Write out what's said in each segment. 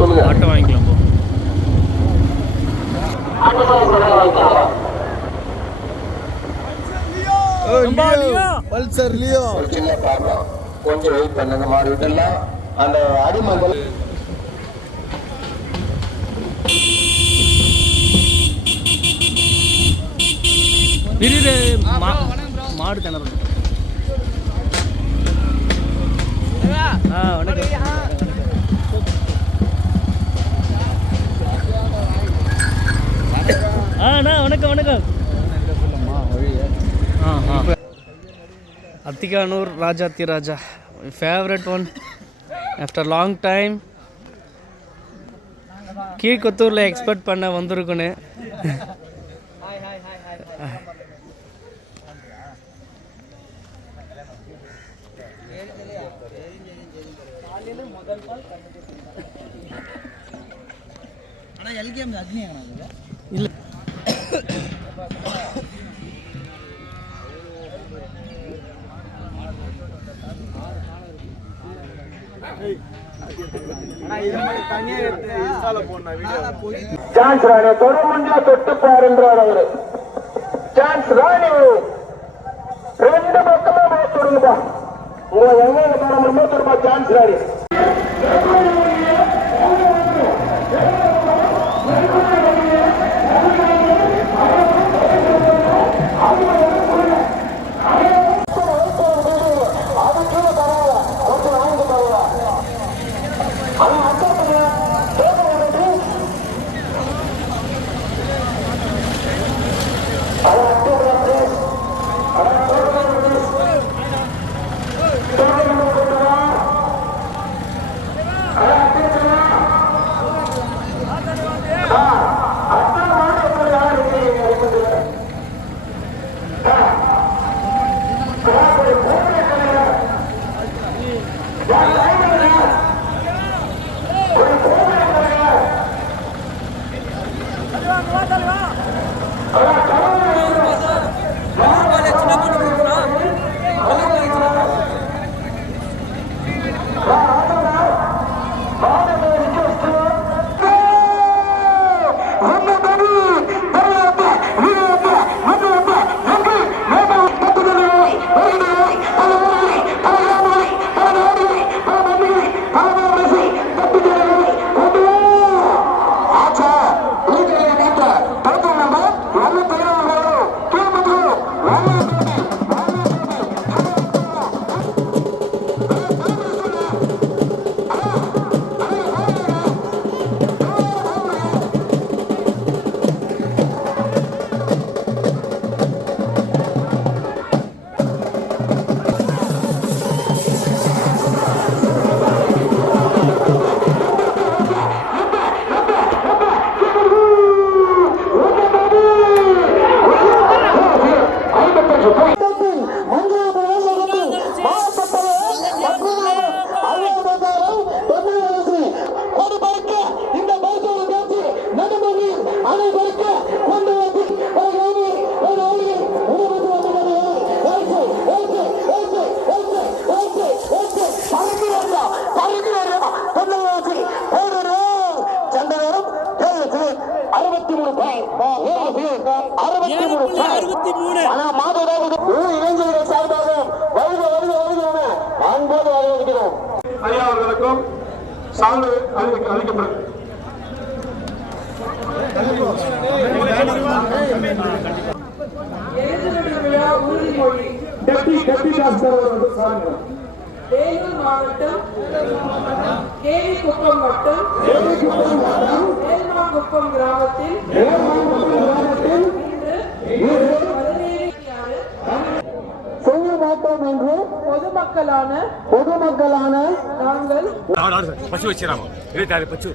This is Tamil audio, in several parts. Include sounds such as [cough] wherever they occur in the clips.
சொல்லுங்க. ஆட்டோ வாங்கிக்கலாம் போ. பல்சர் லியோ. ஒரு சின்ன காரணம் கொஞ்சம் வெயிட் பண்ணுங்க மாடு அந்த ஆ வணக்கம். அண்ணா வணக்கம் வணக்கம். ஆ ஆ Athikanur Rajathi Raja favourite one after long time கீழ்கொத்தூரில் expect பண்ண வந்திருக்குன்னு. இல்லை. சான்ஸ் ராணி தொடர்ந்து முடிஞ்சா தொட்டு பாருன்றார் அவரு சான்ஸ் ராணி ரெண்டு பக்கமா போய் உங்களை உங்க எங்க முடியுமோ சான்ஸ் ராணி. அறுபத்தி மூணு. அறுபத்தி மூணு அறுபத்தி மூணு ஆனா மாதவராவது இளைஞர்கள் சார்பாக வருக வருக வருக அன்போடு வரவேற்கிறோம். ஐயா அவர்களுக்கும் சான்று அளிக்கப்படும். உறுதிமொழி டெப்டி டெப்டி டாக்டர் அவர்கள் சாருங்க வேலூர் மாவட்டம் கேவி குப்பம் வட்டம் வேல்மாங்குப்பம் கிராமத்தில் இன்று பதினேழு ஆறு செய்ய மாட்டோம் என்று பொதுமக்களான பொதுமக்களான நாங்கள் பச்சு பச்சு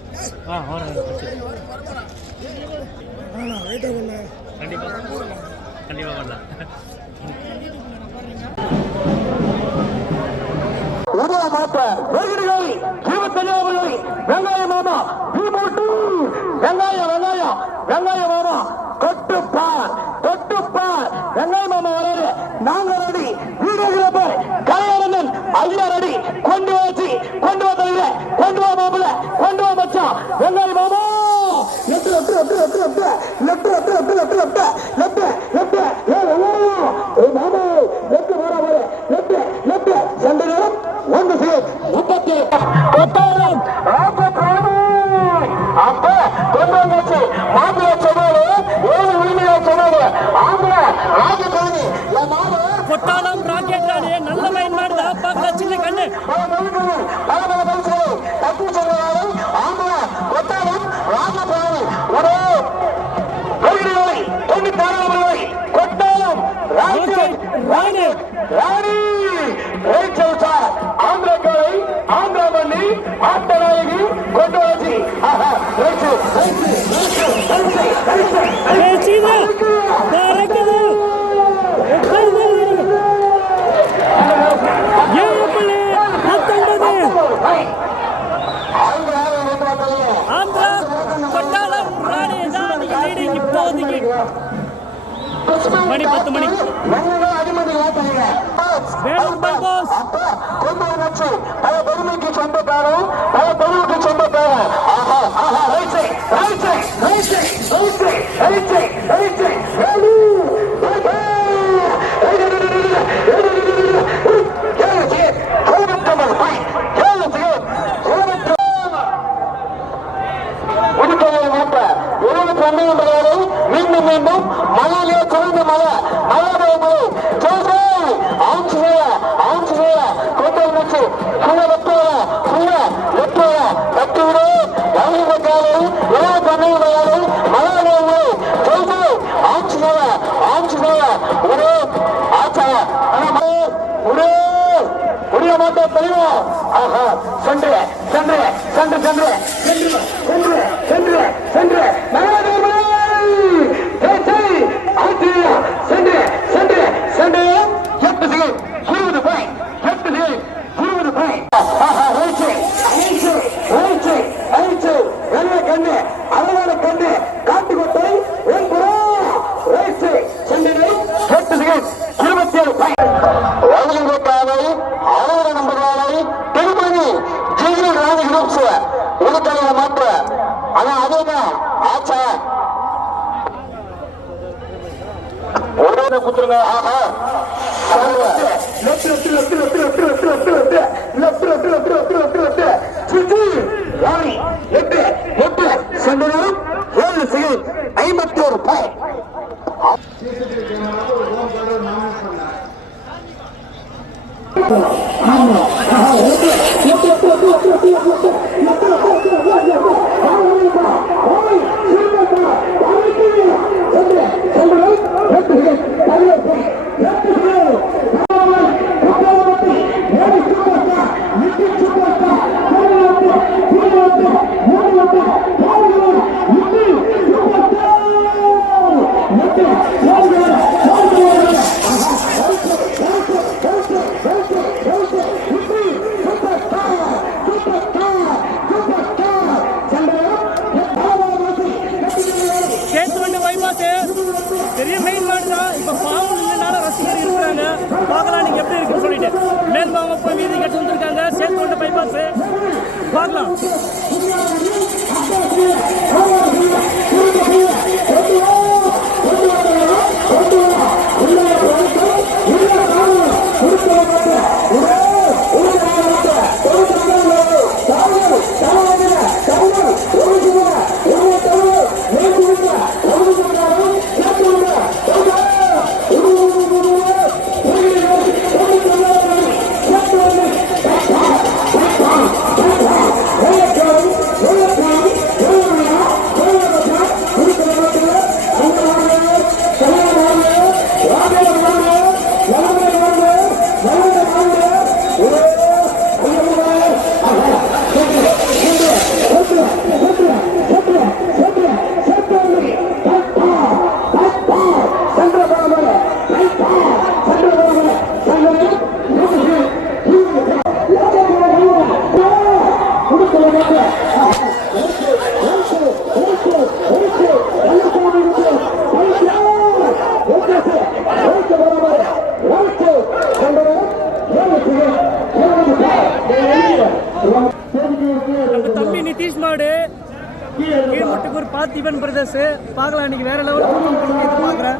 வரலாம். உருவமாப்ப வெயிடுகள் ஜீவத்தனியாவலை வெங்காய மாமா ஜீமோட்டு வெங்காய வெங்காய வெங்காய மாமா தொட்டுப்பார் தொட்டுப்பார் வெங்காய மாமா வராரு நாங்க ரெடி வீரர்கள் கலையாளன் ஐயா ரெடி கொண்டு வாச்சி கொண்டு வா தலைவர கொண்டு வா மாப்பிள கொண்டு வா மச்சான் வெங்காய மாமா left left left left left left left left left left ಅರ್ಥಮೈನ್ ಮಾಡಿದ ಪಾಪ ಚಿಲ್ಲಿ ಕಣ್ಣೆ రాణి రాణి రైట్ చౌట ఆంధ్ర కాళి ఆంధ్ర బండి ఆత్మనాయకి కొండరాజి రైట్ రైట్ சென்று சென்று சென்று சென்று பெரிய மெயின் மாடு தான். இப்போ பாவம் இல்லைனாலும் ரசிகர் இருக்கிறாங்க. பார்க்கலாம் நீங்கள் எப்படி இருக்குன்னு சொல்லிட்டு. மேல்பாவம் போய் வீதி கட்டு வந்திருக்காங்க. சேர்த்து கொண்ட பைபாஸ் பார்க்கலாம். மாடு கீழ்முட்டுக்கூர் பார்த்திபன் பிரதர்ஸ் பார்க்கலாம் இன்னைக்கு வேற லெவலில் பார்க்குறேன்.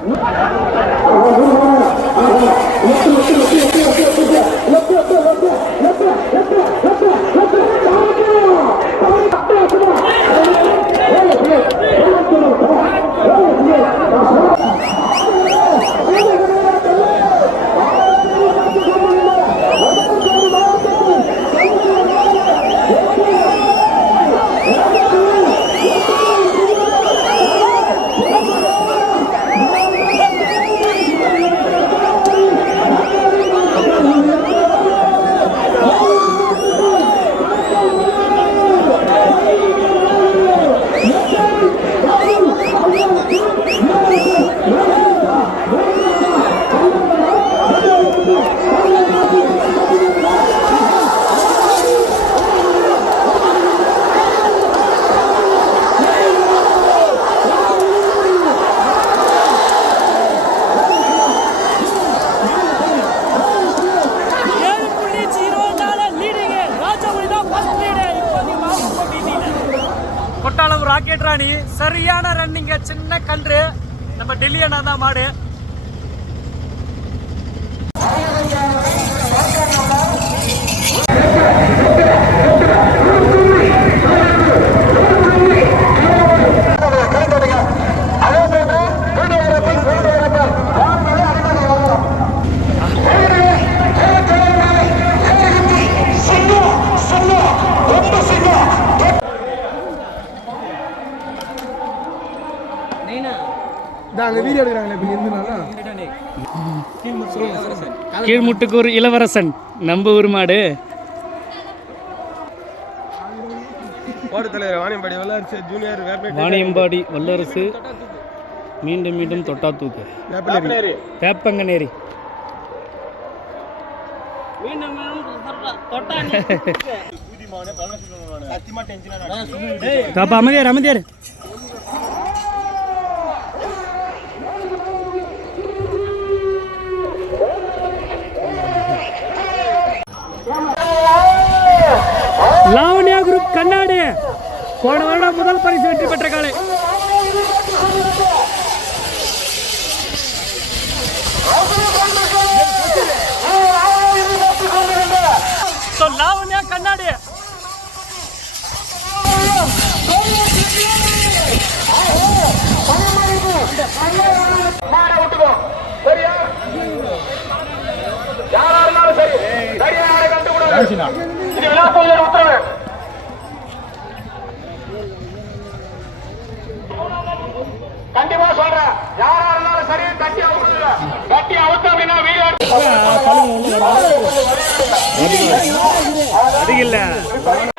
சரியான ரன்னிங்க சின்ன கன்று. நம்ம டெல்லி அண்ணா தான் மாடு. கீழ்முட்டுக்கூர் இளவரசன். நம்ம ஊர் மாடு. வாணியம்பாடி வல்லாரிச்சு ஜூனியர் வேப்பனேரி வாணியம்பாடி வல்லரசு. மீண்டும் மீண்டும் தொட்டா தூக்கு வேப்பங்கநேரி [laughs] பாப்பா அமைதியார் அமைதியார் லாவண்யா குரூப் கண்ணாடி. போன வருடம் முதல் பரிசு வெற்றி பெற்ற காலை லாவண்யா கண்ணாடி. விட்டுக்கோ சரியா? யாரா இருந்தாலும் சரி சரியா யாரை கண்டுக்கூடாது இது உத்தரவு கண்டிப்பா சொல்றேன் யாரா இருந்தாலும் சரி கட்டி அவுத்துங்க கட்டி அவுத்து அப்படின்னா வீடியோ அதிகம் இல்லை